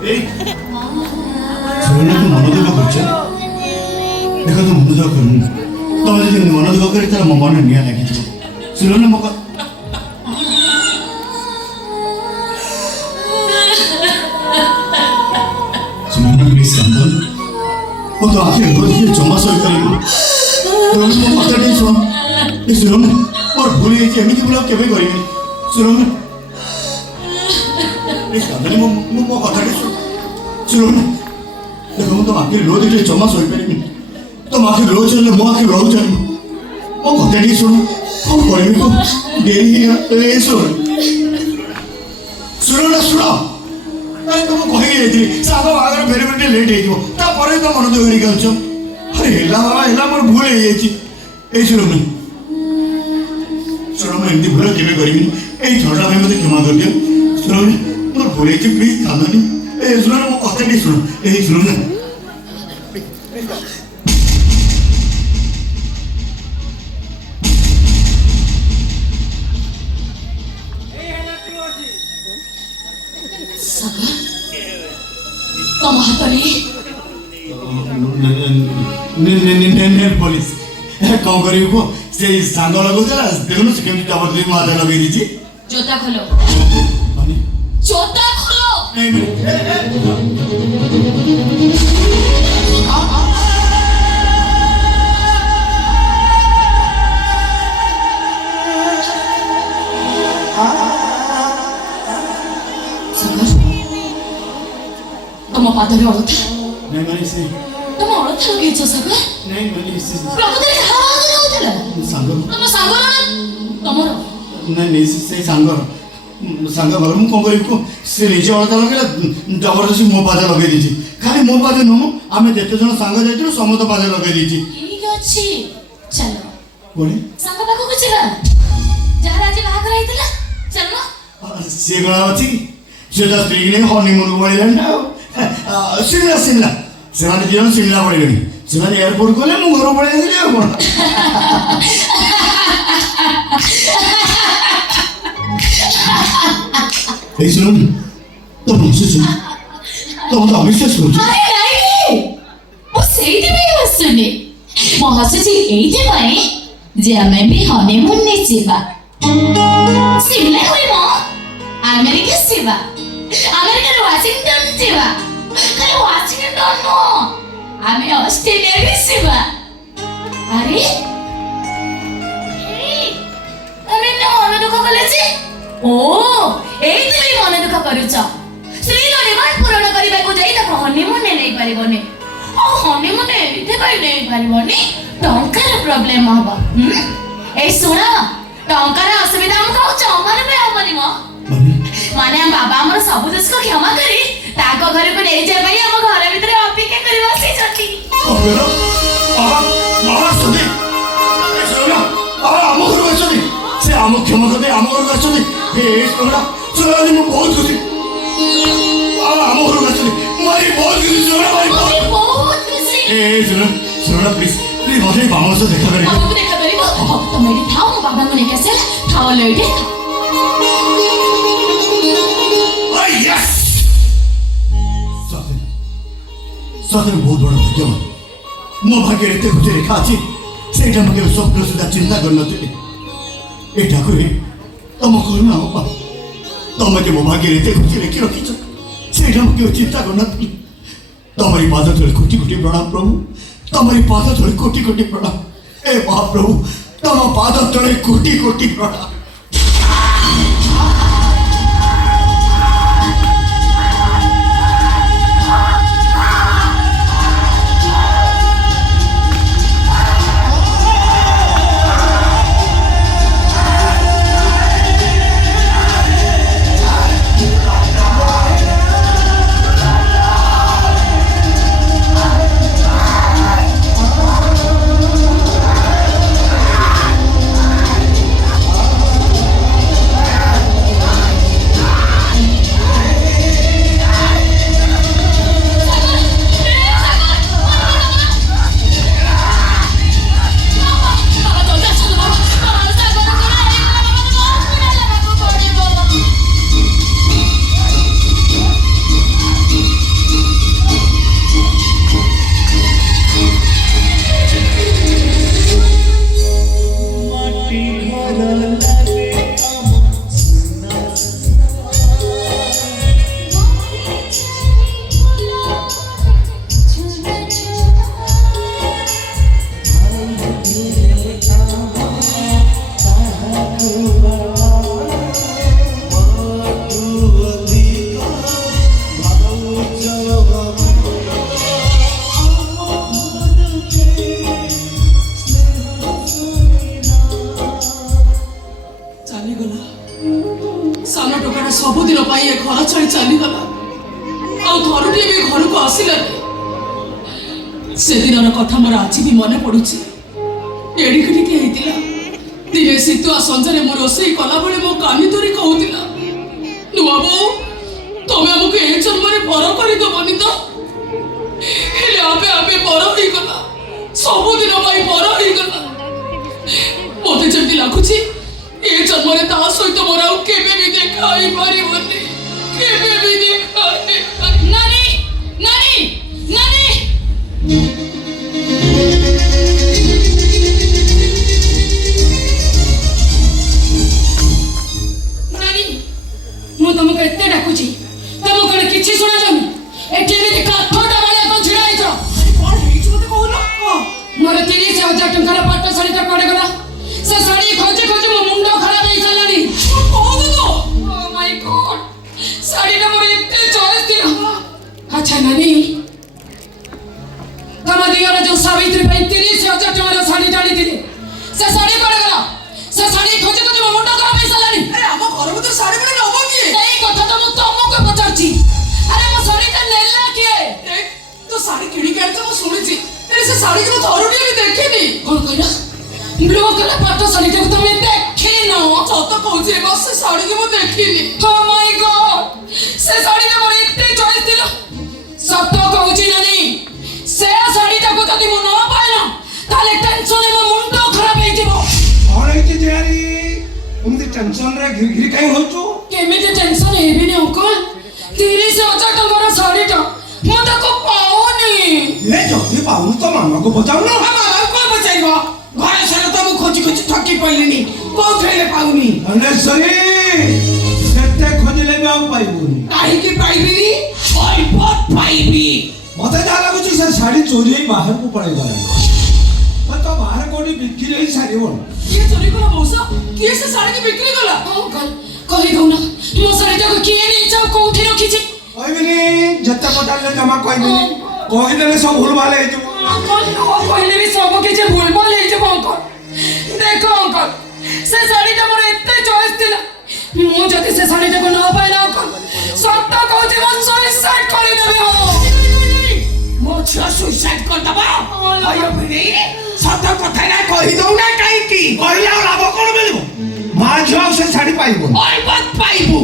এই ଶୁଣିବାକୁ ମନ ଦୁଃଖ କରୁଛ ଦେଖ ତ ମନ ଦୁଃଖ କରୁନି ତମେ ଯଦି ମନ ଦୁଃଖ କରି ତାର ମୋ ମନ ନିଆଁ ଲାଗିଯିବ ଶୁଣ ନା ମୋ ଶୁଣ ନା ପ୍ଲିଜ କାନ୍ଦନ ମୁଁ ତ ଆଖି ରୋଜ ଜମା ସହିପାରିବି ତମେ ମୋ କଥା ଟିକେ ଶୁଣ ଏ ଶୁଣ ନା ମୋର ଭୁଲ ହେଇଛି ଏମିତି ଭୁଲ କେବେ କରିବି ଶୁଣ ନା ପ୍ଲିଜ କାନ୍ଦନ ମୋ କଥା ଟିକେ ଶୁଣ ନା देखो तुम आखिर रो देखिए जमा सोई पारे तुम आखिर रो चले मो आखिर रो चल मो कते डी सुन कौन करबी को देरी ए सुन सुनो ना सुनो अरे तुम कहि एथि सागो आगर फेरे फेरे लेट हे ता परे तो मन दो हेरी गलछो अरे हेला मोर भूल हे जायछि ए सुनो ना सुनो मैं एंती भूल केबे करबी ए छोटा भाई मते क्षमा कर दियो सुनो मोर भूल हे प्लीज कांदनी ए सुनो ना मो कते डी सुनो ए सुनो ना पुलिस कौन करियो से सांग लगोला देखुन से केमती जबरदस्ती मो हाथ लगे दीची जोता खोलो माने जोता खोलो नहीं सागर तुम पादरे अड़ता नहीं माने से तुम अड़ता लगे सागर नहीं माने से प्रकृति हावा होतला सांग तुम सांग ना तमरो नहीं से सांग सांग घर मु कौन करियो से निजे अड़ता लगे जबरदस्ती मो पाद लगे दीची खाली मो पाद न आमे जेते जन सांग जाइतो समस्त पाद लगे दीची ठीक अछि चलो कोने सांग पाखो को चला जहार आज बाहागर आइतला चलो से गला अछि से द स्त्री ने हनीमून पळिलेन ना सिमला सिमला से माने जीवन सिमला पळिलेनी से माने एयरपोर्ट कोले मु घर पळै आइली आ कोन ए सुन तो मुझे सुन तो हमेशा सुन अरे नहीं वो सेठी में हसुनी मो हसुची एइथे भाई जे हमें भी हनीमून ने जीवा सिमला होई मो अमेरिका जीवा अमेरिका वाशिंगटन जीवा खाली वाशिंगटन नो हमें ऑस्ट्रेलिया भी जीवा अरे अरे न मन दुख कलेजी ओ एइथे भी मन दुख करूछ श्री डिमांड पूर्ण करबा को जाई ताको हनीमून ने नहीं परिबने ओ हनीमून एइथे भाई नहीं परिबने टंकार प्रॉब्लम हबा ए सुना टंकार असुविधा हम कहू चमन में हबनी मो माने हम बाबा हमर सब दोष को क्षमा करी ताको घर को ले जाय भाई हम घर भीतर अपेक्षा करी बसी जति बाबा बाबा सुधी सुना बाबा हम घर बसती से हम क्षमा कर दे हम घर बसती ए सुना सुना मु बहुत खुशी बाबा हम घर बसती मारी बहुत खुशी सुना मारी बहुत खुशी ए सुना प्लीज प्लीज मुझे बाबा से देखा करेगा बाबा को देखा करिवो तुम एठी थाओ मो बाबा को लेके आसे थाओ लेडे यस सतन बहुत बड़ा भाग्यवान मो भाग्य एते खुशी रेखा अछि सेटा मके स्वप्न सुधा चिंता करनथिले ए ठाकुर तुम करुणा हो तुम के मो भाग्य एते खुशी रेखी रखिछ सेटा मके चिंता करनथिले तमरी पाद तले कोटि कोटि प्रणाम प्रभु तमरी पाद तले कोटि कोटि प्रणाम ए महाप्रभु तम पाद तले कोटि कोटि प्रणाम ଚାଲିଗଲା ଆଉ ଥରୁଟିଏ ବି ଘରକୁ ଆସିଲାନି। ସେଦିନର କଥା ମୋର ଆଜି ବି ମନେ ପଡୁଛି। ଏଡ଼ିକି ଟିକେ ହେଇଥିଲା, ଦିନେ ଶୀତୁଆ ସଞ୍ଜରେ ମୁଁ ରୋଷେଇ କଲାବେଳେ ମୋ କାନି ଧରି କହୁଥିଲା, ନୂଆ ବୋଉ ତମେ ଆମକୁ ଏ ଜନ୍ମରେ ବର କରିଦବନି ତ? ହେଲେ ଆପେ ଆପେ ବର ହେଇଗଲା, ସବୁଦିନ ପାଇଁ ବର ହେଇଗଲା। ମତେ ଯେମିତି ଲାଗୁଛି ଏ ଜନ୍ମରେ ତା ସହିତ ମୋର ଆଉ କେବେ ବି ଦେଖା ହେଇପାରିବନି, କେବେ ବି ଦେଖା ହେଇପାରିବନି। ନାନୀ, ନାନୀ, ନାନୀ। ନାନୀ, ମୁଁ ତମକୁ ଏତେ ଡାକୁଛି, ତମକୁ କଣ କିଛି ଶୁଣାଯାଉନି? ଏଠି ଏମିତି କାଠଟା ଭଳିଆ କଣ ଛିଡ଼ା ହେଇଛ? କଣ ହେଇଛି ମତେ କହୁନ? ମୋର 30,000 ଟଙ୍କାର ପାଟ ଶାଢ଼ୀଟା କୁଆଡ଼େ ଗଲା? ସେ ଶାଢ଼ୀ ଖୋଜି ଖୋଜି ମୋ ମୁଣ୍ଡ ଖରାପ ହେଇଗଲାଣି। କହୁଛୁ ତ? Oh my God, ଶାଢ଼ୀଟା ମୋର ଏତେ ଚଏସ୍ ଥିଲା। ଆଚ୍ଛା ନାନୀ, ତମ ଦିଅର ଯୋଉ ସାବିତ୍ରୀ ପାଇଁ 30,000 ଟଙ୍କାର ଶାଢ଼ୀ ଆଣିଥିଲେ, ସେ ଶାଢ଼ୀ କୁଆଡ଼େ ଗଲା? ସେ ଶାଢ଼ୀ ଖୋଜି ଖୋଜି ମୋ ମୁଣ୍ଡ ଖରାପ ହେଇସାରିଲାଣି। ଆମ ଘର ଭିତରେ ଶାଢ଼ୀ ପୁଣି ନବ କିଏ? ସେଇ କଥା ତ ମୁଁ ତମକୁ ପଚାରୁଛି। ଆରେ ମୋ ଶାଢ଼ୀଟା ନେଲା କିଏ? ତୁ ଶାଢ଼ୀ କିଣିକି ଆଣିଛ ମୁଁ ଶୁଣିଛି, ହେଲେ ସେ ଶାଢ଼ୀକୁ ମୁଁ ଥରୁଟିଏ ବି ଦେଖିନି। କଣ କହିଲ? ବ୍ଲୁ କଲର ପାଟ ଶାଢ଼ୀଟାକୁ ତମେ ଦେଖିନ? ସତ କହୁଛି ରେ ବସ୍, ସେ ଶାଢ଼ୀକୁ ମୁଁ ଦେଖିନି। Oh my God, ସେ ଶାଢ଼ୀଟା ମୋର ଏତେ ଚଏସ୍ ଥିଲା। ସତ କହୁଛି ନାନୀ, ସେ ଶାଢ଼ୀଟାକୁ ଯଦି ମୁଁ ନ ପାଇଲା ତାହେଲେ ଟେନସନରେ ମୋ ମୁଣ୍ଡ ଖରାପ ହେଇଯିବ। କଣ ହେଇଛି ଜେଆରୀ? ଏମିତି ଟେନସନରେ ଘିରି କାଇଁ ହଉଛୁ? କେମିତି ଟେନସନ ହେବିନି ଅଙ୍କଲ? 30,000 ଟଙ୍କାର ଶାଢ଼ୀଟା ମୁଁ ତାକୁ ପାଉନି। ଏ ଯଦି ପାଉନି ତ ମାମାକୁ ପଚାରୁନ। ମାମାକୁ କଣ ପଚାରିବ? ଘରେ ସାରା ତ ମୁଁ ଖୋଜି ଖୋଜି ଥକି ପଡ଼ିଲିନି, କୋଉଠି ହେଲେ ପାଉନି। ଧନେଶ୍ୱରୀ, କେତେ ଖୋଜିଲେ ବି ଆଉ ପାଇବୁନି। କାହିଁକି ପାଇବିନି? ଅଳ୍ପ ପାଇବି। ମତେ ଯାହା ଲାଗୁଛି ସେ ଶାଢ଼ୀ ଚୋରି ହେଇ ବାହାରକୁ ପଳେଇ ଗଲାଣି। ତ ବାହାରେ କୋଉଠି ବିକ୍ରି ହେଇ ସାରିବଣି। କିଏ ଚୋରି କଲା ମଉସା? କିଏ ସେ ଶାଢ଼ୀକି ବିକ୍ରି କଲା? ଅଙ୍କଲ କହି ଦଉନ, ମୋ ଶାଢ଼ୀଟାକୁ କିଏ ନେଇଛି ଆଉ କୋଉଠି ରଖିଛି? କହିବିନି, ଯେତେ ପଚାରିଲେ ଜମା କହିବିନି। କହିଦେଲେ ସବୁ ଭୁଲ ଭାଲ ହେଇଯିବ। ଅଙ୍କଲ ନ କହିଲେ ବି ସବୁ କିଛି ଭୁଲ ଭାଲ ହେଇଯିବ। ଅଙ୍କଲ ଦେଖ ଅଙ୍କଲ, ସେ ଶାଢ଼ୀଟା ମୋର ଏତେ ଚଏସ୍ ଥିଲା। ମୁଁ ଯଦି ସେ ଶାଢ଼ୀଟାକୁ ନ ପାଇଲା ଅଙ୍କଲ, ସତ କହୁଛି ମୁଁ ସୁଇସାଇଡ୍ କରିଦେବି। ମୋ ଝିଅ ସୁଇସାଇଡ୍ କରିଦବ? ସତ କଥାଟା କହିଦଉନା କାହିଁକି? କହିଲେ ଆଉ ଲାଭ କଣ ମିଳିବ? ମା ଝିଅ ଆଉ ସେ ଶାଢ଼ୀ ପାଇବନି। ଅଳ୍ପ ପାଇବୁ।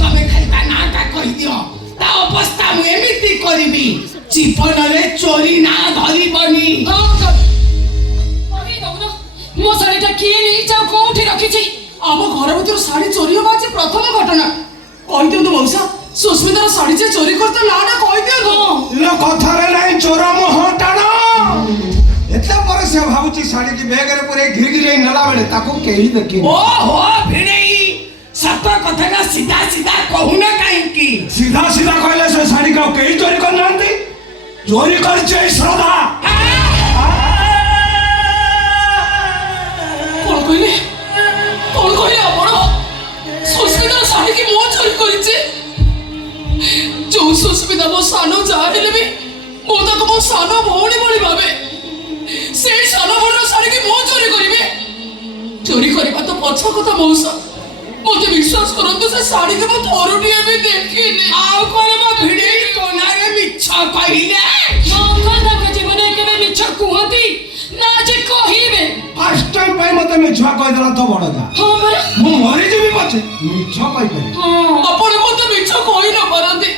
ତମେ ଖାଲି ତା ନାଁଟା କହିଦିଅ, ତା ଅବସ୍ଥା ମୁଁ ଏମିତି କରିବି, ଜୀବନରେ ଚୋରି ନା ଧରିବନି। ମୋ ଶାଢ଼ୀଟା କିଏ ନେଇଛି ଆଉ କୋଉଠି ରଖିଛି? ଆମ ଘର ଭିତରୁ ଶାଢ଼ୀ ଚୋରି ହବା ଆଜି ପ୍ରଥମ ଘଟଣା। କହିଦିଅନ୍ତୁ ମଉସା, ସୁସ୍ମିତାର ଶାଢ଼ୀ ଯେ ଚୋରି କରିଥିଲା ନାଁଟା କହିଦିଅନ୍ତୁ। କଥାରେ ନାହିଁ ଚୋର ମୁହଁ ଟାଣ। ଏତେ ପରେ ସେ ଭାବୁଛି ଶାଢ଼ୀକି ବେଗରେ ପୁରେଇ ଘିରି ନେଲା ବେଳେ ତାକୁ କେହି ଦେଖିନି। ଓହୋ ଭିଣେଇ, ସତ କଥାଟା ସିଧା ସିଧା କହୁନ କାହିଁକି? ସିଧା ସିଧା କହିଲେ ସେ ଶାଢ଼ୀ ଆଉ କେହି ଚୋରି କରିନାହାନ୍ତି। ଚୋରି କରିছে এই ଶ୍ରଦ୍ଧା। କଣ କହିଲେ? କଣ କହିଲେ ଆପଣ? ସୁସ୍ମିତାର ଶାଢ଼ୀକି ମୁଁ ଚୋରି କରିଛି? ଯୋଉ ସୁସ୍ମିତା ମୋ ସାନ ଯାହା ହେଲେ ବି ମୁଁ ତାକୁ ମୋ ସାନ ଭଉଣୀ ଭଳି ଭାବେ, ସେଇ ସାନ ଭଉଣୀର ଶାଢ଼ୀକି ମୁଁ ଚୋରି କରିବି? ଚୋରି କରିବା ତ ପଛ କଥା ମଉସା, ମତେ ବିଶ୍ୱାସ କରନ୍ତୁ ସେ ଶାଢ଼ୀକି ମୁଁ ଥରୁଟିଏ ବି ଦେଖିନି। ଆଉ କଣ ମୋ ଭିଣେଇ କୋନାରେ ମିଛ କହିଲେ? ତାଙ୍କ ଜୀବନରେ କେବେ ମିଛ କୁହନ୍ତି ନା ଯେ କହିବେ? ଫାର୍ଷ୍ଟ ଟାଇମ୍ ପାଇଁ ମତେ ମିଛ କହିଦେଲା ତ ବଡ ଯା। ହଁ ପରା, ମୁଁ ମରିଯିବି ପଛେ ମିଛ କହିପାରିବି। ଆପଣ ମତେ ମିଛ କହି ନ ପାରନ୍ତି,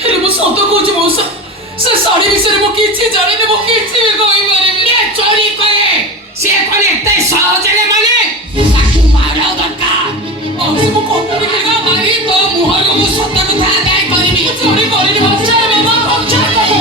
ହେଲେ ମୁଁ ସତ କହୁଛି ମଉସା, ସେ ଶାଢ଼ୀ ବିଷୟରେ ମୁଁ କିଛି ଜାଣିନି, ମୁଁ କିଛି ବି କହିପାରିବିନି। ଚୋରି କରେ ସେ କଣ ଏତେ ସହଜରେ ମାନେ? ତାକୁ ମାର ଦରକାର। ମୁଁ କଟୁରୀ ମାରି ତୋ ମୁହଁରୁ ମୁଁ ସତ କଥା ଆଦାୟ କରିବି। ଚୋରି କରିନି ଭାବୁଛେ ବାବା, ରକ୍ଷା କର।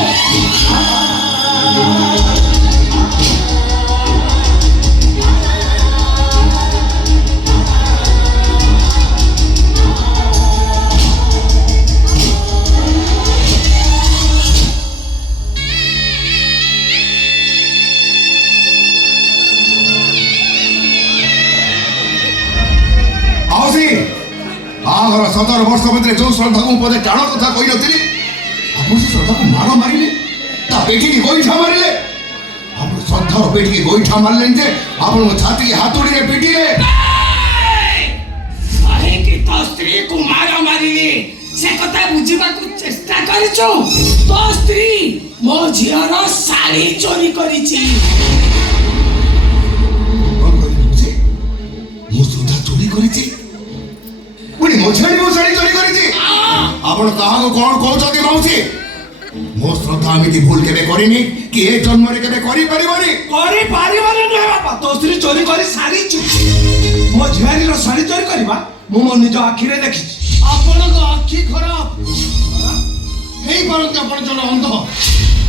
ବାହାଘର 17 ବର୍ଷ ଭିତରେ ଯୋଉ ଶ୍ରଦ୍ଧାକୁ ମୁଁ ପଦେ ଟାଣ କଥା କହିନଥିଲି, ଆପଣ ସେ ଶ୍ରଦ୍ଧାକୁ ମାଡ଼ ମାରିଲେ, ତା ପେଠିକି ଗୋଇଠା ମାରିଲେ। ଆପଣ ଶ୍ରଦ୍ଧାର ପେଠିକି ଗୋଇଠା ମାରିଲେନି ଯେ ଆପଣଙ୍କ ଛାତିକି ହାତୁଡ଼ିରେ ପିଟିଲେ। କାହିଁକି ତୋ ସ୍ତ୍ରୀକୁ ମାର ମାରିଲି से कथा बुझिबाकू चेष्टा करिछु तो स्त्री मो झियर साड़ी चोरी करिछि कौन करी मो सुधा चोरी करिछि पुणी मो छाड़ी मो साड़ी चोरी करिछि आपण काहाको कोन कहउछथि माउसी मो श्रद्धा एमिति भूल केबे करिनी कि ए जन्म रे केबे करि परिबनी କରି ପାରିବନି ନୁହେଁ ବାପା ତୋ ସ୍ତ୍ରୀ ଚୋରି କରି ସାରିଛୁ ମୋ ଝିଆରୀର ଶାଢ଼ୀ ଚୋରି କରିବା ମୁଁ ମୋ ନିଜ ଆଖିରେ ଦେଖିଛି ଆପଣଙ୍କ ଆଖି ଖରାପ ହେଇପାରନ୍ତି ଆପଣ ଜଣେ ଅନ୍ଧ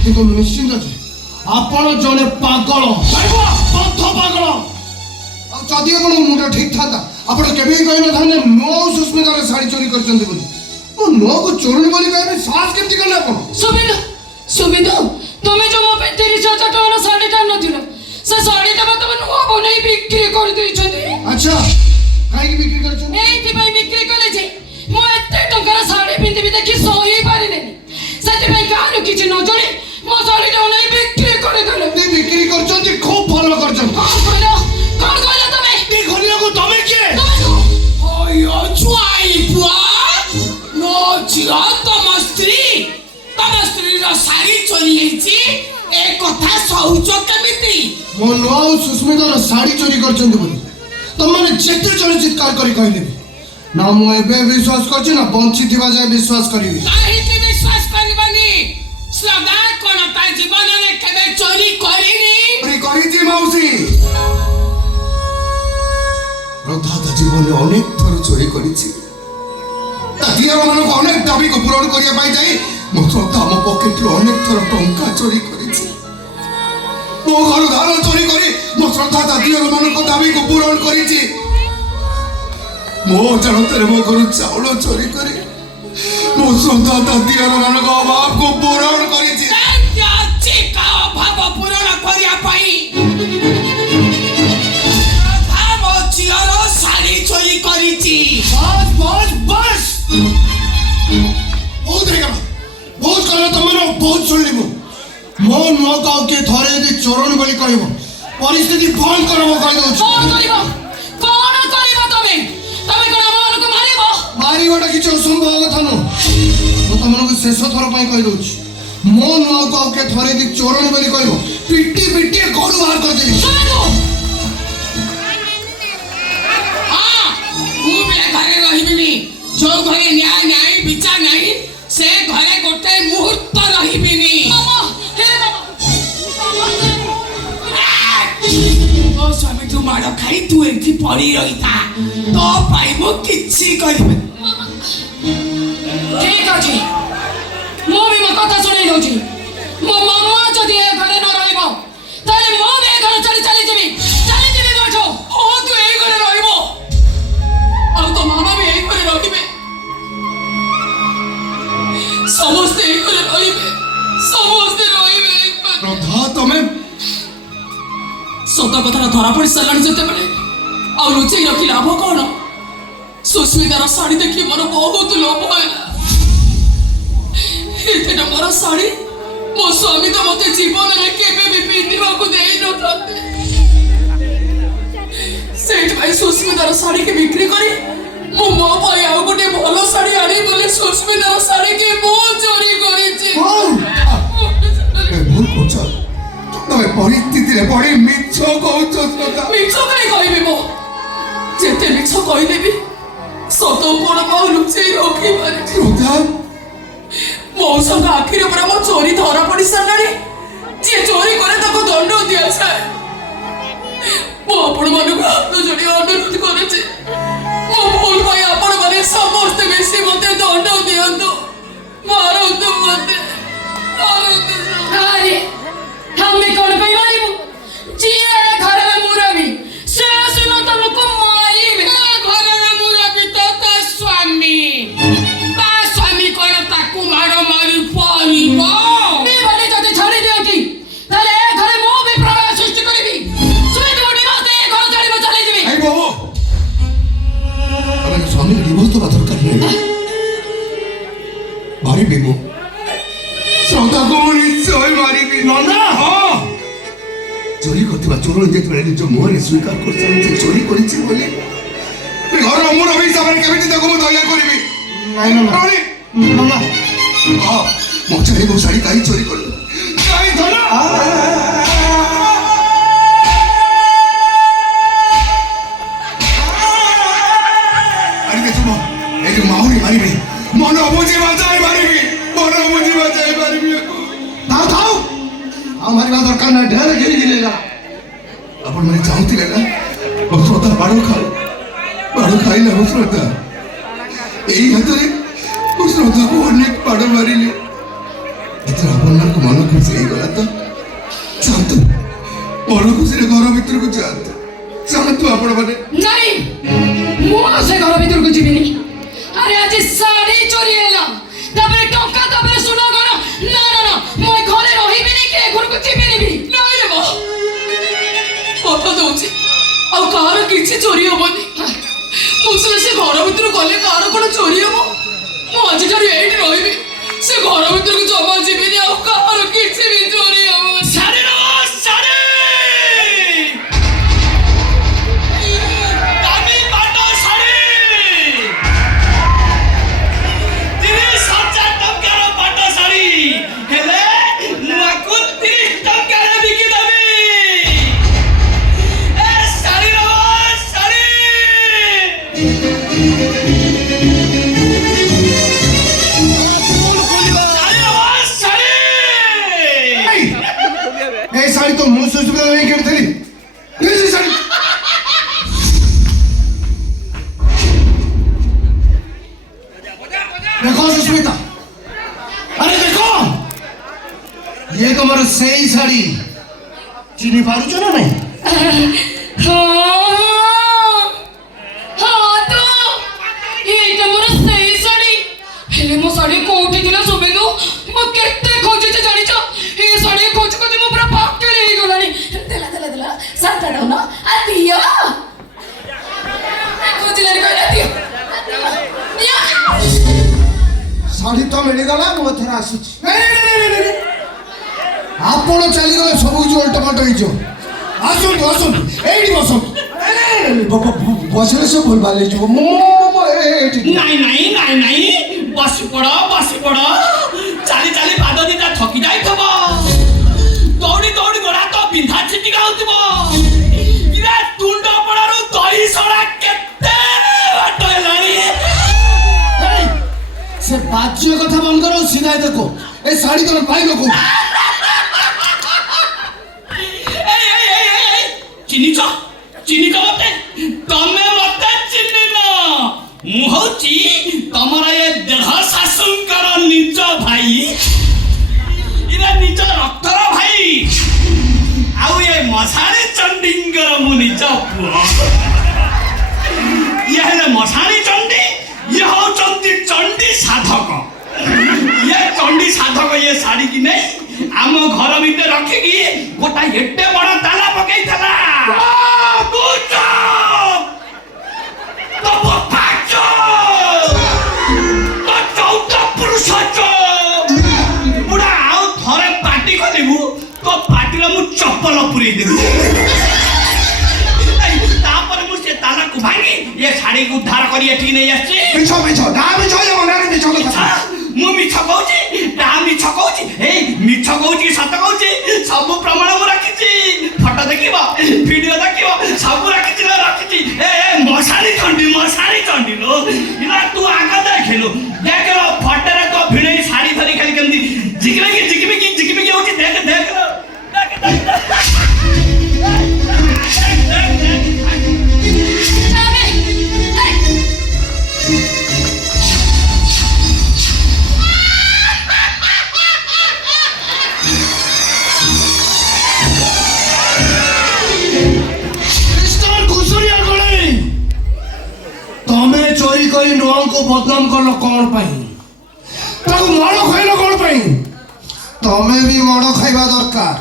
କିନ୍ତୁ ନିଶ୍ଚିନ୍ତ ଯେ ଆପଣ ଜଣେ ପାଗଳ ବଦ୍ଧ ପାଗଳ ଆଉ ଯଦି ଆପଣଙ୍କ ମୁଣ୍ଡ ଠିକ ଥାନ୍ତା ଆପଣ କେବେ ବି କହିନଥାନ୍ତେ ନୂଆ ଆଉ ସୁସ୍ମିତାର ଶାଢ଼ୀ ଚୋରି କରିଛନ୍ତି ବୋଲି ମୁଁ ନୂଆକୁ ଚୋରୁନି ବୋଲି କହିବେ ସାହସ କେମିତି କଲେ ଆପଣ सुबिंदु सुबिंदु तुम्हें जो मो पे 30,000 टଙ୍କା साड़ी टा नथिलो से साड़ी टा तमे नुआ बनै बिक्री कर दैछथि ଆଚ୍ଛା କାହିଁକି ବିକ୍ରି କରିଛନ୍ତି एथि भाई बिक्री कले जे मो एते टंकार साड़ी पिंदिबि देखि सही पारिलेनी सेति भाई कारो किछि न जणे मो साड़ी टा नै बिक्री करे देले ଯଦି ବିକ୍ରି କରିଛନ୍ତି ଖୁବ ଭଲ କରିଛନ୍ତି कोन कहलो तमे ଏ ଘନିଆକୁ ତମେ କିଏ ओयो छुआई पुआ नो जिया तम स्त्री रो साड़ी चोरी हेछि ए कथा सहुच केमिति ମୋ ନୂଆ ଆଉ ସୁସ୍ମିତାର ଶାଢ଼ୀ ଚୋରି କରିଛନ୍ତି ବୋଲି ତମମାନେ ଯେତେ ଜୋରେ ଚିତ୍କାର କରି କହିଦେବି ନା ମୁଁ ଏବେ ବିଶ୍ୱାସ କରୁଛି ନା ବଞ୍ଚିଥିବା ଯାଏ ବିଶ୍ୱାସ କରିବି काहेकि विश्वास करबनी श्रद्धा कोन ता जीवन रे केबे चोरी करिनी चोरी करिछि माउसी श्रद्धा ता जीवन रे अनेक थर चोरी करिछि ता दिया मानको अनेक दाबी को पूरण करिया पाई जाई मो श्रद्धा मो पॉकेट रो अनेक थर टंका चोरी करिछि मो घर धान चोरी करी मो श्रद्धा ता दिया मानको दाबी को पूरण करिछि मो जनतरे मो घर चाउल चोरी करी मो श्रद्धा ता दिया मानको अभाव को पूरण करिछि त्याची का भाव पूरण करिया पाई श्रद्धा मो जियर साड़ी चोरी करिछि बस बस बस बहुत है बहुत कहला तमने बहुत सुनली मो नूआ काउ के थरे यदि चोरन बोली कहबो परिस्थिति बंद करबो कहि दउछ कोन करिवो तमे कोन हमन को मारिबो मारिबोटा किछ असंभव कथा न मो तमनको शेष थर पई कहि दउछ मो नूआ काउ के थरे यदि चोरन बोली कहबो पिट्टी पिट्टी कोन बाहर कर देबी सुनो हां तू बे घरे रहिबिनी जो घरे न्याय न्याय विचार नहीं से घरे गोटे मुहूर्त रहिबिनी मामा हे मामा ओ स्वामी तू माड़ खाई तू एंती पड़ी रही था तो पाई मो किछि करिबे ठीक अछि मो भी मो कथा सुनै दउछि मो मामा जदी ए घरे न रहइबो ताले मो बे घर चली जेबी बैठो ओ तू ए घरे रहइबो और तो मामा भी ए घरे रहिबे समस्ते ए घरे रहिबे श्रद्धा तमे सत कथा धरा पड़ सारे जिते बेले आ लुचई रखी लाभ कौन सुस्मितार शाड़ी देखी मोर बहुत लोभ है मोर शाड़ी मो स्वामी तो मत जीवन में केबे भी पिंधिबा को देई न थाते सेठ भाई सुस्मितार शाड़ी के बिक्री करी मो मो भाई आ गोटे भलो शाड़ी आनी बोले सुस्मितार शाड़ी के मो चोरी करिछि भूल कोच तमे परिस्थिति रे बड़ी मिछ कहउछ श्रद्धा मिछ कहीं कहबे मो जेते मिछ कहि देबी सत कोन पाउ लुचई रखी मारे श्रद्धा मौसा का आखिर ऊपर मो चोरी धरा पड़ी सारी जे चोरी करे ताको दंड दिया जाए मो आपण मन को हाथ जोड़ी अनुरोध करे छे मो भूल भाई आपण माने समस्त बेसी मते दंड दियंतो मारंतो मते अरे हमें कौन पे मारिबो जिए घर में मुरबी से सुनो तुमको मारी घर में मुरबी तो स्वामी कोन ताकू मारो मारी परिबो मी बने जते छाड़ी देउती ताले घरे मो भी प्रलय सृष्टि करबी सुने गोटी बाते घर चली चली जीवी आई बाबू अबे स्वामी डिवोर्स तो बात कर रहे हैं मारी बेबो श्रद्धा को निश्चय मारी भी ନନା ହଁ चोरी करथिबा चोर जेतबे जो मोहरे स्वीकार कर जे चोरी करिछि बोली घर अमूर हिसाब रे केमिति ताको मु दया करबी ନାଇଁ ନା रानी ମାମା ମୋ ଚାହିଁ ମୋ ଶାଢ଼ୀ କାହିଁ ଚୋରି କଲୁ କାହିଁ ଧନ ମାରିବେ ତୁମ ଏ ଯୋଉ ମାଉରୀ ମାରିବେ ମନ ବୁଝିବା ଯାଇ ମାରିବି ମନ ବୁଝିବା ଯାଇ ମାରିବି ଥାଉ ଥାଉ ଆଉ ମାରିବା ଦରକାର ନାହିଁ ଢେର ଘିରିଗିରି ହେଲା ଆପଣମାନେ ଚାହୁଁଥିଲେ ନା ମୋ ଶ୍ରଦ୍ଧା ବାଡ଼ ଖାଇଲା ମୋ ଶ୍ରଦ୍ଧା ଏଇ ହାତରେ ମୋ ଶ୍ରଦ୍ଧାକୁ ଅନେକ ବାଡ଼ ମାରିଲେ ଏଥିରେ ଆପଣମାନଙ୍କୁ ମନ ଖୁସି ହେଇଗଲା ତ ଯାଆନ୍ତୁ ମନ ଖୁସିରେ ଘର ଭିତରକୁ ଯାଆନ୍ତୁ ଆପଣମାନେ ନାଇଁ ମୁଁ ଆଉ ସେ ଘର ଭିତରକୁ ଯିବିନି ଆରେ ଆଜି ଶାଢ଼ୀ ଚୋରି ହେଲା ତାପରେ ଟଙ୍କା ତାପରେ ସୁନା ଗଣ ନା ନା ନା ମୁଁ ଏ ଘରେ ରହିବିନି କି ଏ ଘରକୁ ଯିବିନି ବି ନାଇଁ ରେ ମା କଥା ଦଉଛି ଆଉ କାହାର କିଛି ଚୋରି ହବନି ମୁଁ ସେ ଘର ଭିତରୁ ଗଲେ କାହାର କଣ ଚୋରି ହବ ମୁଁ ଆଜିଠାରୁ ଏଇଠି ରହିବି ସେ ଘର ଭିତରକୁ ଜମା ଯିବିନି ଆଉ କାହାର କିଛି ବି ଚୋରି ହବନି ଶାଢ଼ୀ এই শাড়ি তো ମୁଁ ସୁସ୍ମିତା ନେଇ କିଣିଥିଲି শাড়ি देखो सुस्मिता अरे देखो ये तो मेरा सही साड़ी चिनी पारुଛ ना नहीं हेले मो साड़ी कोठी थिला सुबेदु मो केते खोजिचे जानिछ ए साड़ी खोज खोज मो पूरा पागल हे गलानी देला साता दो आ दियो खोज ले कोइ दियो ଶାଢ଼ୀ ତ ମିଳିଗଲା ମୁଁ ଏଥର ଆସୁଛି ଆପଣ ଚାଲିଗଲେ ସବୁ କିଛି ଓଲଟପାଲଟ ହେଇଯିବ ଆସନ୍ତୁ ଆସନ୍ତୁ ଏଇଠି ବସନ୍ତୁ ବସିଲେ ସବୁ ଭୁଲ ଭାଲ ହେଇଯିବ ମୁଁ ଏଇଠି ନାଇଁ ବସି ପଡ ଚାଲି ଚାଲି ପାଦ ଦିଟା ଥକି ଯାଇଥିବ ଦୌଡ଼ି ଗୋଡ ହାତ ବିନ୍ଧା ଛିଟିକା ହଉଥିବ ଇରା ତୁଣ୍ଡ ପଡାରୁ ଦହି ସଡା କେତେ ବାଟ ହେଲାଣି ସେ ବାଜ୍ୟ କଥା ବନ୍ଦ କର ସିଧା ଦେଖো ଏ ଶାଢ଼ୀ ତମେ ପାଇଲ କୋଉ ଚିହ୍ନିଛ ମତେ ତମେ ମତେ ଚିହ୍ନିନ ମୁଁ ହଉଛି ତମର ଏ ଦେହ ଶାଶୁଙ୍କର ନିଜ ଭାଇ ଇରା ନିଜ ରକ୍ତର ଭାଇ ଆଉ ଏ ମଶାଣୀ ଚଣ୍ଡୀଙ୍କର ମୁଁ ନିଜ ପୁଅ ଇଏ ହେଲେ ମଶାଣୀ ଚଣ୍ଡୀ ଇଏ ହଉଛନ୍ତି ଚଣ୍ଡୀ ସାଧକ ଇଏ ଚଣ୍ଡୀ ସାଧକ ଇଏ ଶାଢ଼ୀକି ନେଇ ଆମ ଘର ଭିତରେ ରଖିକି ଗୋଟା ଏତେ ବଡ ତାଲା ପକେଇଥିଲା ବୁଢା ଆଉ ଥରେ ପାଟି କରିବୁ ତୋ ପାଟିରେ ମୁଁ ଚପଲ ପୁରେଇ ଦେବି ତାପରେ ମୁଁ ସେ ତାଲାକୁ ଭାଙ୍ଗି ଏ ଶାଢ଼ୀକୁ ଉଦ୍ଧାର କରି ଏଠିକି ନେଇ ଆସିଛି ମୁଁ ମିଛ କହୁଛି ଏଇ ମିଛ କହୁଛି ସତ କହୁଛି ସବୁ ପ୍ରମାଣ ମୁଁ ରଖିଛି ଫଟୋ ଦେଖିବ ଭିଡିଓ ଦେଖିବ ସବୁ ରଖିଛି ଏ ମଶାଣୀ ଚଣ୍ଡୀ ଲୋ ଇଲା ତୁ ଆଗ ଦେଖିଲୁ ଫଟୋରେ ତ ଭିଡେଇ ଶାଢ଼ୀ ଧରି ଖାଲି କେମିତି ଝିକିମିକି ହଉଛି ଦେଖ ତମେ ଚୋରି କରି ନୂଆଙ୍କୁ ବଦନାମ କଲ କଣ ପାଇଁ ତାକୁ ମାଡ଼ ଖାଇଲ କଣ ପାଇଁ ତମେ ବି ମାଡ଼ ଖାଇବା ଦରକାର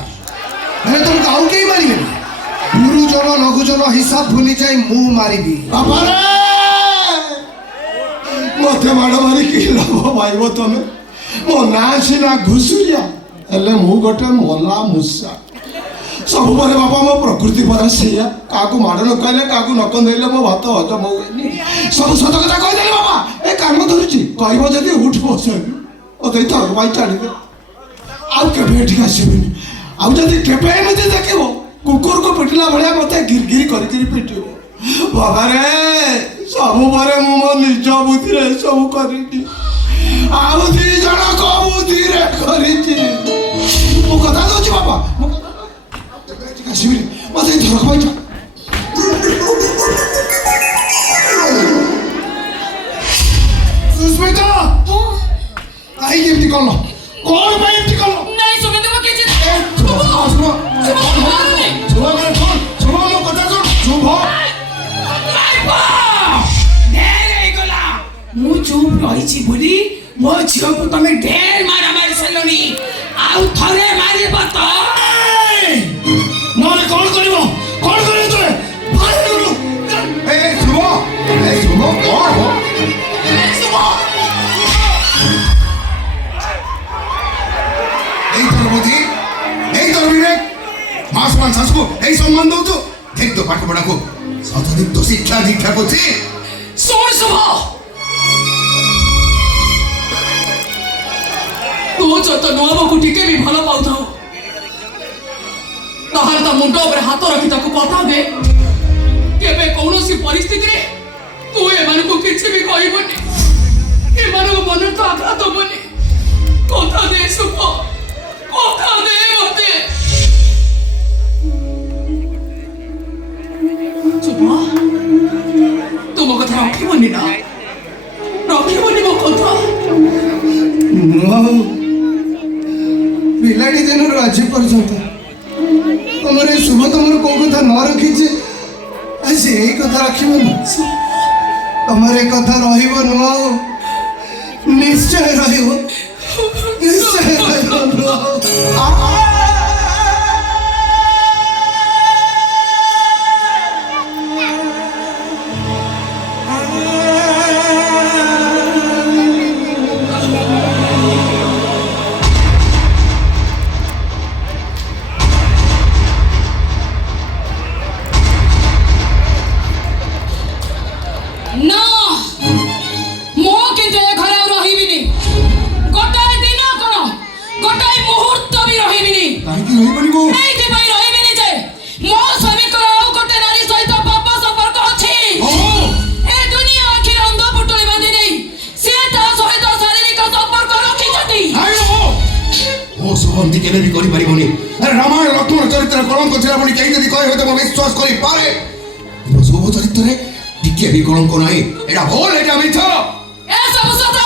ହେଲେ ତମକୁ ଆଉ କେହି ମାରିବେନି ଗୁରୁଜନ ଲଘୁଜନ ହିସାବ ଭୁଲି ଯାଇ ମୁଁ ମାରିବି ବାପାରେ ମତେ ମାଡ଼ ମାରି କି ଲାଭ ପାଇବ ତମେ ମୋ ନାଁ ସିନା ଘୁଷୁରିଆ ହେଲେ ମୁଁ ଗୋଟେ ମଲା ମୂଷା ସବୁବେଳେ ବାପା ମୋ ପ୍ରକୃତି ପରା ସେଇଆ କାହାକୁ ମାଡ଼ ନ କହିଲେ କାହାକୁ ନ କନ୍ଦେଇଲେ ମୋ ଭାତ ହଜମ ହୁଏନି ସବୁ ସତ କଥା କହିଦେଲି ବାପା ଏ କାମ ଧରୁଛି କହିବ ଯଦି ଉଠ ବସାବି ମତେ ଥର ପାଇଁ ଛାଡ଼ିଦେ ଆଉ କେବେ ଏଠିକି ଆସିବିନି ଆଉ ଯଦି କେବେ ଏମିତି ଦେଖିବ କୁକୁରକୁ ପିଟିଲା ଭଳିଆ ମତେ ଗିରଗିରି କରିକିରି ପିଟିବ ବାବାରେ ସବୁ ପରେ ମୁଁ ମୋ ନିଜ ବୁଦ୍ଧିରେ ସବୁ କରିଛି ଆଉ 2 ଜଣଙ୍କ ବୁଦ୍ଧିରେ କରିଛି ମୁଁ କଥା ଦଉଛି ବାବା ମୁଁ କେବେ ଏଠିକି ଆସିବିନି ମତେ ଥର ପାଇଁ ଛାଡ଼ ସୁସ୍ମିତା କାହିଁକି ଏମିତି କଲ କଣ ପାଇଁ ଏମିତି କଲ ନାଇଁ ସୁମେନ୍ଦୁ ମୁଁ କିଛି ମୁଁ ଚୁପ୍ ରହିଛି ବୋଲି ମୋ ଝିଅକୁ ତମେ ଢେର ମାରା ମାରି ସାରିଲଣି ଆଉ ଥରେ ମାରିବ ତ ନହେଲେ କଣ କରିବ ତମେ এই সম্মান দৌছো ঠিক তো পাঠ পড়াকু শতাধিক তো শিক্ষা দীক্ষা করছি ଶୁଣ ଶୁଭ ତୁ ଯତ ନୂଆବକୁ ଟିକେ ବି ଭଲ ପାଉଥାଉ ତାହାର ତା ମୁଣ୍ଡ ଉପରେ ହାତ ରଖି ତାକୁ କଥା ଦେ କେବେ କୌଣସି ପରିସ୍ଥିତିରେ ତୁ ଏମାନଙ୍କୁ କିଛି ବି କହିବନି ଏମାନଙ୍କ ମନରେ ତ ଆଘାତ ହବନି କଥା ଦେ ଶୁଭ କଥା ଦେ ମତେ ଶୁଭ ତୁ ମୋ କଥା ରଖିବନି ନା ରଖିବନି ମୋ କଥା ପିଲାଟି ଦିନରୁ ଆଜି ପର୍ଯ୍ୟନ୍ତ ତମର ଏ ଶୁଭ ତମର କୋଉ କଥା ନ ରଖିଛି ଆଜି ଏଇ କଥା ରଖିବନି ତମର ଏ କଥା ରହିବ ନୁହଁ ନିଶ୍ଚୟ ରହିବ ନିଶ୍ଚୟ ରହିବ ନା ମୁଁ କିନ୍ତୁ ଏ ଘରେ ଆଉ ରହିବିନି ଗୋଟାଏ ଦିନ କଣ ଗୋଟାଏ ମୁହୂର୍ତ୍ତ ବି ରହିବିନି କାହିଁକି ରହିବନି ବୋ ଏଇଥିପାଇଁ ରହିବିନି ଯେ ମୋ ସ୍ୱାମୀଙ୍କର ଆଉ ଗୋଟେ ନାରୀ ସହିତ ପାପ ସମ୍ପର୍କ ଅଛି ଏ ଦୁନିଆ ଆଖିରେ ଅନ୍ଧ ପୁଟୁଳି ବାନ୍ଧି ଦେଇ ସେ ତା ସହିତ ଶାରୀରିକ ସମ୍ପର୍କ ରଖିଛନ୍ତି ମୋ ଶୁଭନ୍ତି କେବେ ବି କରିପାରିବନି ଆରେ ରାମାୟଣ ଲକ୍ଷ୍ମଣ ଚରିତ୍ର କଳଙ୍କ ଥିଲା ବୋଲି କେହି ଯଦି କହେ ହୁଏତ ମୁଁ ବିଶ୍ୱାସ କରିପାରେ କିନ୍ତୁ ଶୁଭ ଚରିତ୍ରରେ ଟିକେ ବି କଳଙ୍କ ନାହିଁ ଏଟା ଭୁଲ ଏଟା ମିଛ ଏ ସବୁ ସତ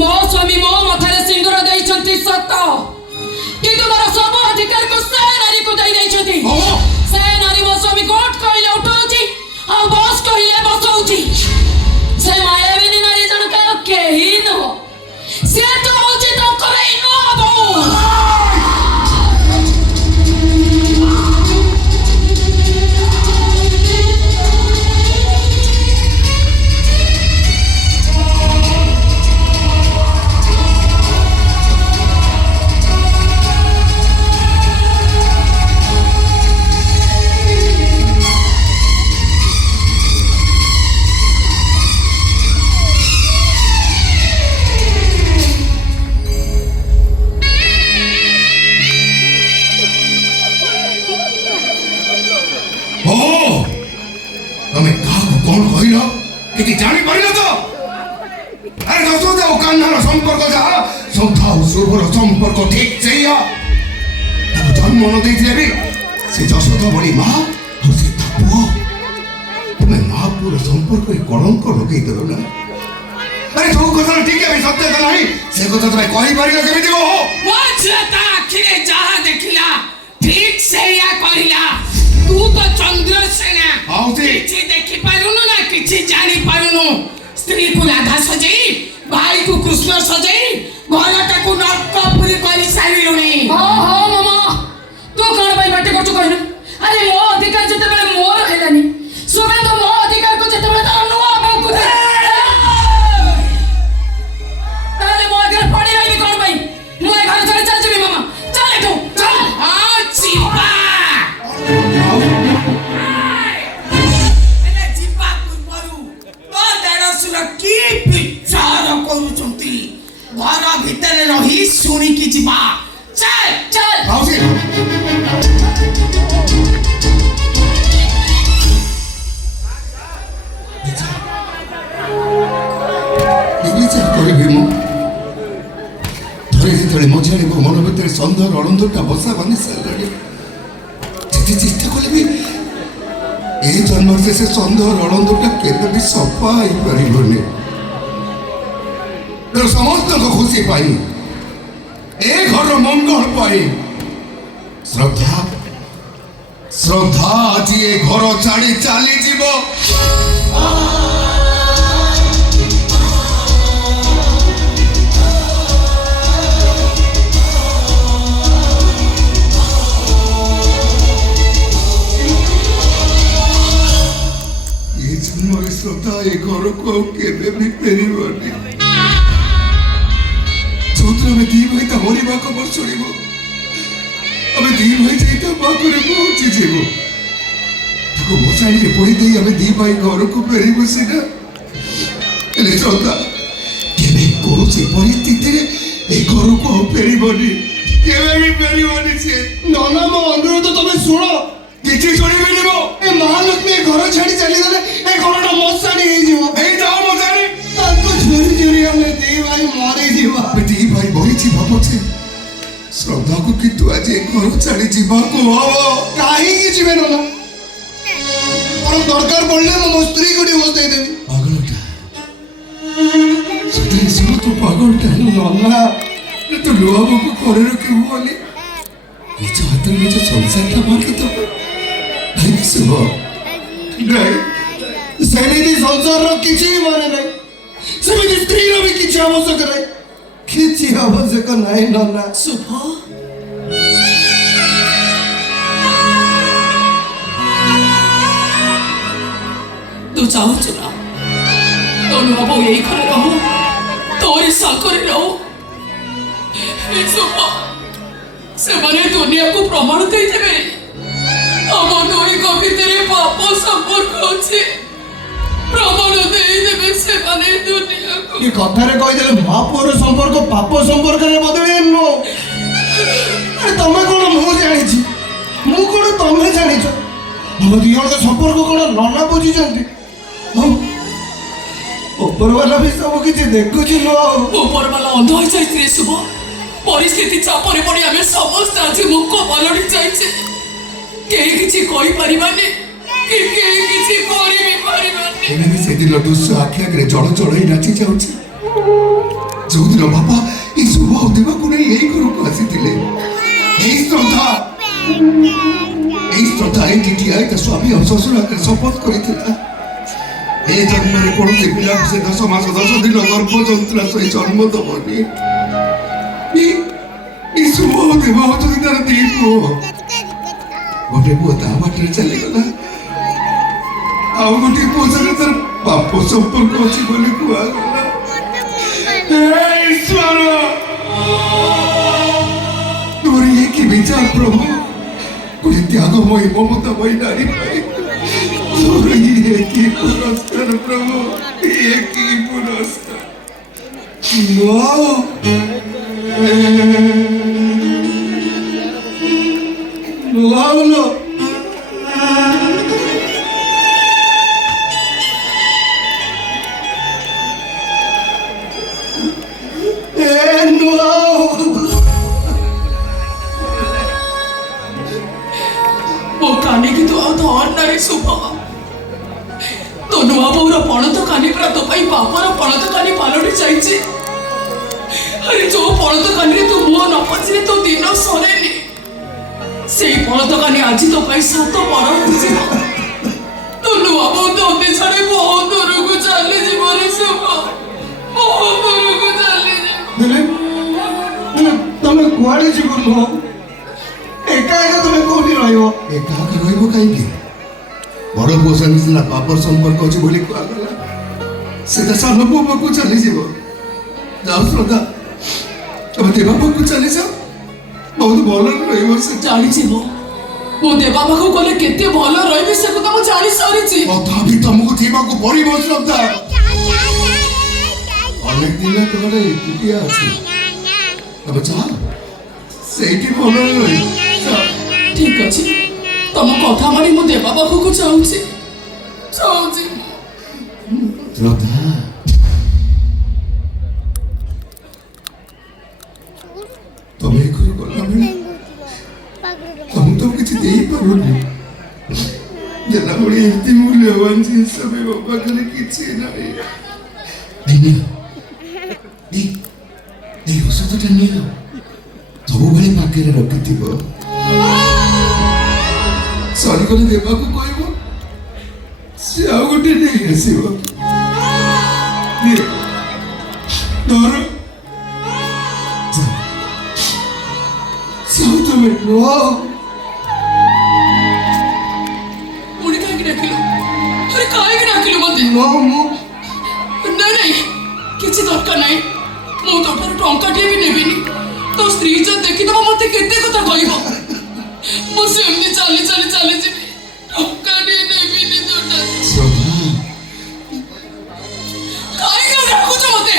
ମୋ ସ୍ୱାମୀ ମୋ ମଥାରେ ସିନ୍ଦୁର ଦେଇଛନ୍ତି ସତ କିନ୍ତୁ ମୋର ସବୁ ଅଧିକାରକୁ ସେ ନାରୀକୁ ଦେଇ ଦେଇଛନ୍ତି ସେ ନାରୀ ମୋ ସ୍ୱାମୀ କୋର୍ଟ କହିଲେ ଉଠଉଛି ଆଉ ବସ୍ କହିଲେ ବସଉଛି ସେ ମାୟାବିନୀ ନାରୀ ଜଣକ କେହି ନୁହଁ ସେ ତ ହଉଛି ତାଙ୍କର ଏଇ ନୂଆ ବୋହୂ ତମେ କାହାକୁ କଣ କହିଲ କିଛି ଜାଣିପାରିଲ ତ ଆରେ ଯଶୋଦା ଓ କାହ୍ନାର ସମ୍ପର୍କ ଯାହା ସୌଧା ଓ ଶୁଭର ସମ୍ପର୍କ ଠିକ ସେଇଆ ତାକୁ ଜନ୍ମ ନ ଦେଇଥିଲେ ବି ସେ ଯଶୋଦା ଭଳି ମା ଆଉ ସେ ତା ପୁଅ ତୁମେ ମା ପୁଅର ସମ୍ପର୍କରେ କଳଙ୍କ ଲଗେଇଦେଲ ନା ଆରେ ଯୋଉ କଥାର ଟିକେ ବି ସତ୍ୟତା ନାହିଁ ସେ କଥା ତମେ କହିପାରିଲ କେମିତି ବୋ ମୋ ଝିଅ ତା ଆଖିରେ ଯାହା ଦେଖିଲା ଠିକ ସେଇଆ କହିଲା ତୁ ତ ଚନ୍ଦ୍ରସେନା ଆଉ ସେ କିଛି ଦେଖି ପାରୁନୁ ନା କିଛି ଜାଣି ପାରୁନୁ ସ୍ତ୍ରୀକୁ ରାଧା ସଜେଇ ଭାଇକୁ କୃଷ୍ଣ ସଜେଇ ଘରଟାକୁ ନର୍କପୁରୀ କରି ସାରିଲୁଣି ହଁ ମାମା ତୁ କଣ ପାଇଁ ପାଟି କରୁଛୁ କହିଲୁ ଆରେ ମୋ ଅଧିକାର ଯେତେବେଳେ ମୋର ହେଲାନି ସୁଗନ୍ଧ ମୋ ଅଧିକାରକୁ ଯେତେବେଳେ ତାର ନୂଆ ବୋଉକୁ ତାହେଲେ ମୋ ଆଗରେ ପଡି ରହିବି କଣ ପାଇଁ ମୁଁ ଏ ଘର ଛାଡି ଚାଲିଯିବି ମାମା ଚାଲ ଏଠୁ ଚାଲ ଯିବା ଯିବା ପୂର୍ବରୁ ତୋ ଦେଢଶୁର କି ରହି ଶୁଣିକି ଯିବା। ଚାଲ ଚାଲ। ମାଉସୀ ବିଚାର କରିବି ମୁଁ ଥରେ ଯେତେବେଳେ ମଝିଆଣି ମୋ ମନ ଭିତରେ ସନ୍ଦେହର ଅଳନ୍ଦଟା ବସା ବାନ୍ଧି ସାରିଲାଣି, ଯେତେ ଚେଷ୍ଟା କଲେ ବି ଏ ଜନ୍ମରେ ସେ ସନ୍ଦେହର ଅଳନ୍ଦଟା କେବେ ବି ସଫା ହେଇପାରିବନି। ତେଣୁ ସମସ୍ତଙ୍କ ଖୁସି ପାଇଁ, ଏ ଘରର ମଙ୍ଗଳ ପାଇଁ ଶ୍ରଦ୍ଧା ଶ୍ରଦ୍ଧା ଆଜି ଏ ଘର ଛାଡ଼ି ଚାଲିଯିବ। ଜନ୍ମରେ ଶ୍ରଦ୍ଧା ଏ ଘରକୁ ଆଉ କେବେ ବି ଫେରିବନି। ଯୋଉଥିରେ ଆମେ ଦି ଭାଇ ତା ମରିବା ଖବର ଶୁଣିବୁ, ଆମେ ଦି ଭାଇ ଯାଇ ତା ପାଖରେ ପହଞ୍ଚିଯିବୁ। ତାକୁ ମଶାଣିରେ ପୋଡ଼ି ଦେଇ ଆମେ ଦି ଭାଇ ଘରକୁ ଫେରିବୁ ସିନା, ହେଲେ ଶ୍ରଦ୍ଧା କେବେ କୌଣସି ପରିସ୍ଥିତିରେ ଏ ଘରକୁ ଆଉ ଫେରିବନି, କେବେ ବି ଫେରିବନି ସିଏ। ନନା ମୋ ଅନୁରୋଧ ତମେ ଶୁଣ। କିଛି ଶୁଣିବିନି ମୁଁ। ଏ ମହାଲକ୍ଷ୍ମୀ ଏ ଘର ଛାଡି ଚାଲିଗଲେ ଏ ଘରଟା ମଶାଣି ହେଇଯିବ। ଏଇ ଯାଅ ମଶାଣି। ତାଙ୍କୁ ଝୁରି ଝୁରି ଆମେ ଦି ଭାଇ ମରିଯିବା। ଆମେ ଦି ଭାଇ ମରିଯିବା ପଛେ ଶ୍ରଦ୍ଧାକୁ କିନ୍ତୁ ଆଜି ଏ ଘର ଛାଡ଼ି ଯିବାକୁ ହବ। କାହିଁକି ଯିବେ ନନା? କଣ ଦରକାର ପଡିଲେ ମୁଁ ମୋ ସ୍ତ୍ରୀକୁ ଡିଭୋର୍ସ ଦେଇଦେବି। ପାଗଳଟା ସତରେ ଶୁଣ, ତୁ ପାଗଳଟା ନନା ତୁ ଲୁହାବୁକୁ ଘରେ ରଖିବୁ ବୋଲି ନିଜ ହାତରେ ନିଜ ସଂସାରଟା ମାରିଦେବ। ନାଇଁ ଶୁଭ, ନାଇଁ ସେମିତି ସଂସାରର କିଛି ମାନେ ନାହିଁ, ସେମିତି ସ୍ତ୍ରୀର ବି କିଛି ଆବଶ୍ୟକ ନାହିଁ, କିଛି ଆବଶ୍ୟକ ନାହିଁ ନନା। ଶୁଭ, ତୁ ଚାହୁଁଛୁ ନା ତୋ ନୂଆ ବୋଉ ଏଇ ଘରେ ରହୁ, ତୋରି ସାଙ୍ଗରେ ରହୁ? ଏ ଶୁଭ, ସେମାନେ ଦୁନିଆକୁ ପ୍ରମାଣ ଦେଇଦେବେ ଆମ ଦୁଇଙ୍କ ଭିତରେ ପାପ ସମ୍ପର୍କ ଅଛି। ପ୍ରମାଣ ଦେଇଦେବେ ସେମାନେ ଦୁନିଆକୁ। ଏ କଥାରେ କହିଦେଲେ ମା ପୁଅର ସମ୍ପର୍କ ପାପ ସମ୍ପର୍କରେ ବଦଳି ନୁହଁ। ତମେ କଣ ମୁଁ ଜାଣିଛି, ମୁଁ କଣ ତମେ ଜାଣିଛ? ଆମ ଦି ଜଣଙ୍କ ସମ୍ପର୍କ କଣ ନନା ବୁଝିଛନ୍ତି? ଉପରବାଲା ବି ସବୁ କିଛି ଦେଖୁଛି ନୁହଁ। ଉପରବାଲା ଅନ୍ଧ ହୋଇଯାଇଛି ରେ ଶୁଭ। ପରିସ୍ଥିତି ଚାପରେ ପଡ଼ି ଆମେ ସମସ୍ତେ ଆଜି ମୁଖ ପାଲଟି ଯାଇଛେ। କେହି କିଛି କହିପାରିବାନି, କି କେହି କିଛି କରି ବି ପାରିବାନି। ଏବେ ବି ସେଦିନ ଦୃଶ୍ୟ ଆଖି ଆଗରେ ଜଳ ଜଳ ହେଇ ନାଚି ଯାଉଛି। ଯୋଉଦିନ ବାପା ଏଇ ଶୁଭ ଆଉ ଦେବାକୁ ନେଇ ଏଇ ଘରକୁ ଆସିଥିଲେ, ଏଇ ଶ୍ରଦ୍ଧା ଏଇଠି ଠିଆ ହେଇ ତା ସ୍ୱାମୀ ଆଉ ଶ୍ୱଶୁର ଆଗରେ ଶପଥ କରିଥିଲା ଏ ଜନ୍ମରେ କୌଣସି ପିଲାକୁ ସେ 10 ମାସ 10 ଦିନ ଗର୍ଭ ଯନ୍ତ୍ରା ସହି ଜନ୍ମ ଦବନି। ଏଇ ଶୁଭ ଆଉ ଦେବ ହଉଛନ୍ତି ତାର ଦି ପୁଅ। ଗୋଟେ ପୁଅ ତା ବାଟରେ ଚାଲିଗଲା, ଆଉ ଗୋଟିଏ ପୁଅ ସାଙ୍ଗରେ ତାର ପାପ ସମ୍ପର୍କ ଅଛି ବୋଲି କୁହାଗଲା। ଈଶ୍ୱର, ତୋର ଇଏ କି ବିଚାର ପ୍ରଭୁ? ଗୋଟେ ତ୍ୟାଗମୟୀ ମମତାମୟୀ ନାରୀ ପାଇଁ ତୋର ଇଏ କି ପୁରସ୍କାର ପ୍ରଭୁ, ଇଏ କି ପୁରସ୍କାର। Wow, ମୋ କାନିକି ତୁ ଆଉ ଧର ନାରେ ଶୁଭ। ତୋ ନୂଆ ବୋଉର ପଣତ କାନି ପୁରା ତୋ ପାଇଁ ବାପର ପଣତ କାନି ପାଲଟି ଯାଇଛି। ଆରେ ଯୋଉ ପଣତ କାନିରେ ତୁ ମୁହଁ ନ ପଚିଲେ ତୋ ଦିନ ସରେନି, ସେଇ ପଣତ କାନି ଆଜି ତୋ ପାଇଁ 7 ପର ହୋଇଯିବ। ତୋ ନୂଆ ବୋଉ ତୋତେ ଛାଡ଼ି ବହୁତ ଦୂରକୁ ଚାଲିଯିବ ରେ ଶୁଭ, ବହୁତ ଦୂରକୁ ଚାଲିଯିବ। ତମେ କୁଆଡେ ଯିବ? ନୁହଁ ଏକା ଏକା ତମେ କୋଉଠି ରହିବ? ଏକା ଏକା ରହିବ କାହିଁକି? ବଡ଼ ପୁଅ ସାଙ୍ଗେ ସିନା ପାପ ସମ୍ପର୍କ ଅଛି ବୋଲି କୁହାଗଲା, ସେ ତା ସାନ ପୁଅ ପାଖକୁ ଚାଲିଯିବ। ଯାଉ ଶ୍ରଦ୍ଧା, ତମେ ଦେବା ପାଖକୁ ଚାଲିଯାଅ, ବହୁତ ଭଲରେ ରହିବ ସେ। ଜାଣିଛି ମୁଁ ଦେବା ପାଖକୁ ଗଲେ କେତେ ଭଲ ରହିବି ସେ କଥା ମୁଁ ଜାଣି ସାରିଛି। ତଥାପି ତମକୁ ଯିବାକୁ ପଡ଼ିବ ଶ୍ରଦ୍ଧା। ଅନେକ ଦିନ ଘରେ ଏକୁଟିଆ ଅଛି, তবে চা ସେଇଠି ଭଲ ହୁଏ ଠିକ ଅଛି ତମ କଥା ମାନି ମୁଁ ଦେବା ପାଖକୁ ଚାହୁଁଛି ଚାହୁଁଛି ଶ୍ରଦ୍ଧା ତମେ ଘରେ ଗଲାବେଳେ ତମକୁ ତ କିଛି ଦେଇପାରୁନି ଦେଲାବେଳେ ଏମିତି ମୂଲ୍ୟବାନ ଜିନିଷ ବି ମୋ ପାଖରେ କିଛି ନାହିଁ ଏଇ ଔଷଧଟା ନିଅ ସବୁବେଳେ ପାଖରେ ରଖିଥିବ ସରିଗଲେ ଦେବାକୁ କହିବ ସେ ଆଉ ଗୋଟେ ନେଇ ଆସିବ ଧର ତମେ ପୁଣି କାହିଁକି ଡାକିଲୁ ଆରେ କାହିଁକି ଡାକିଲୁ ମତେ ନାଇଁ ନାଇଁ କିଛି ଦରକାର ନାହିଁ ମୁଁ ତୋ ଠାରୁ ଟଙ୍କାଟିଏ ବି ନେବିନି ତୋ ସ୍ତ୍ରୀ ଯଦି ଦେଖିଦବ ମତେ କେତେ କଥା କହିବ ମୁଁ ସେମିତି ଚାଲିଯିବି ଟଙ୍କାଟିଏ ନେବିନି ତୋ କାହିଁକି ଡାକୁଛ ମତେ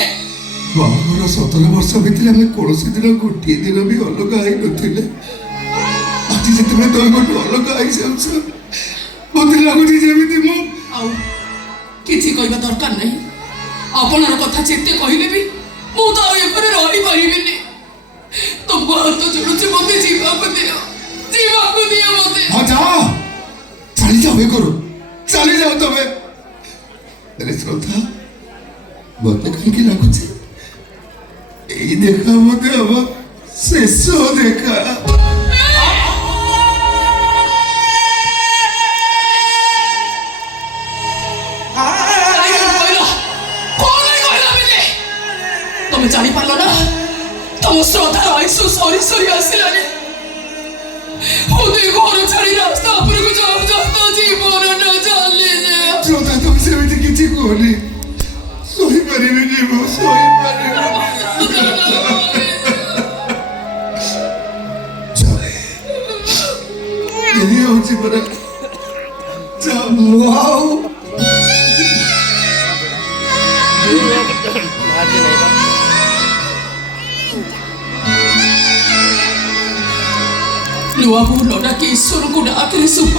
ବାହାଘର 17 ବର୍ଷ ଭିତରେ ଆମେ କୌଣସି ଦିନ ଗୋଟିଏ ଦିନ ବି ଅଲଗା ହେଇନଥିଲେ ଆଜି ଯେତେବେଳେ ତମେ ଗୋଟେ ଅଲଗା ହେଇଯାଉଛ ମତେ ଲାଗୁଛି ଯେମିତି ମୁଁ ଆଉ କିଛି କହିବା ଦରକାର ନାହିଁ ଆପଣଙ୍କ କଥା ଯେତେ କହିଲେ ବି ମୁଁ ତ ଆଉ ଏପରି ରହିପାରିବିନି ତମ ହାତ ଯୋଡୁଛି ମତେ ଯିବାକୁ ଦିଅ ମତେ ହଁ ଯାଅ ଚାଲିଯାଅ ଏ କରୁ ଚାଲିଯାଅ ତମେ ହେଲେ ଶ୍ରଦ୍ଧା ମତେ କାହିଁକି ଲାଗୁଛି এই দেখা মধ্যে আমার শেষ দেখা তুমি জানি পারলো না তোমার শ্রদ্ধার আয়ুষ সরি সরি আসিলানি ওদের ঘর ছাড়ি রাস্তা উপরକୁ যাও জীবন না চালিয়ে যায় শ্রদ্ধা তুমি সেমিতি কিছু করি সহিପାରିବିନି ମୁଁ ସହିପାରିବିନି ଏଇ ହେଉଛି ପରା ଆଉ ନୂଆକୁ ଲଡ଼ାକି ଈଶ୍ୱରଙ୍କୁ ଡାକିଲେ ଶୁଭ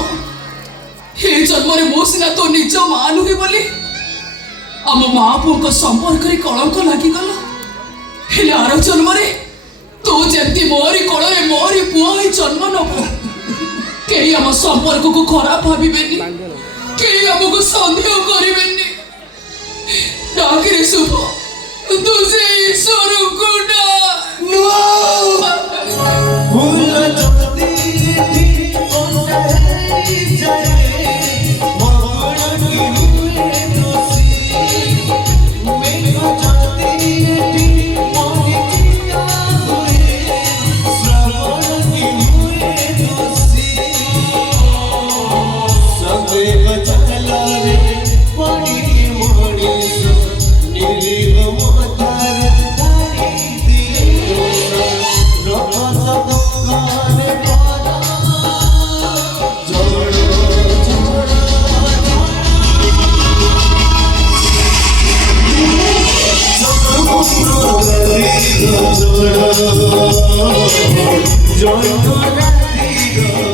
ହେ ଜନ୍ମରେ ମୋ ସିନା ତୋ ନିଜ ମା ନୁହେଁ ବୋଲି ଆମ ମା ପୁଅଙ୍କ ସମ୍ପର୍କରେ କଳଙ୍କ ଲାଗିଗଲା ହେଲେ ଆର ଜନ୍ମରେ ତୁ ଯେମିତି ମୋରି କୋଳରେ ମୋରି ପୁଅ ହେଇ ଜନ୍ମ ନବ କେହି ଆମ ସମ୍ପର୍କକୁ ଖରାପ ଭାବିବେନି କେହି ଆମକୁ ସନ୍ଦେହ କରିବେନି ଡାକିରେ ଶୁଭ ତୁ ସେ ଈଶ୍ୱରଙ୍କୁ Joy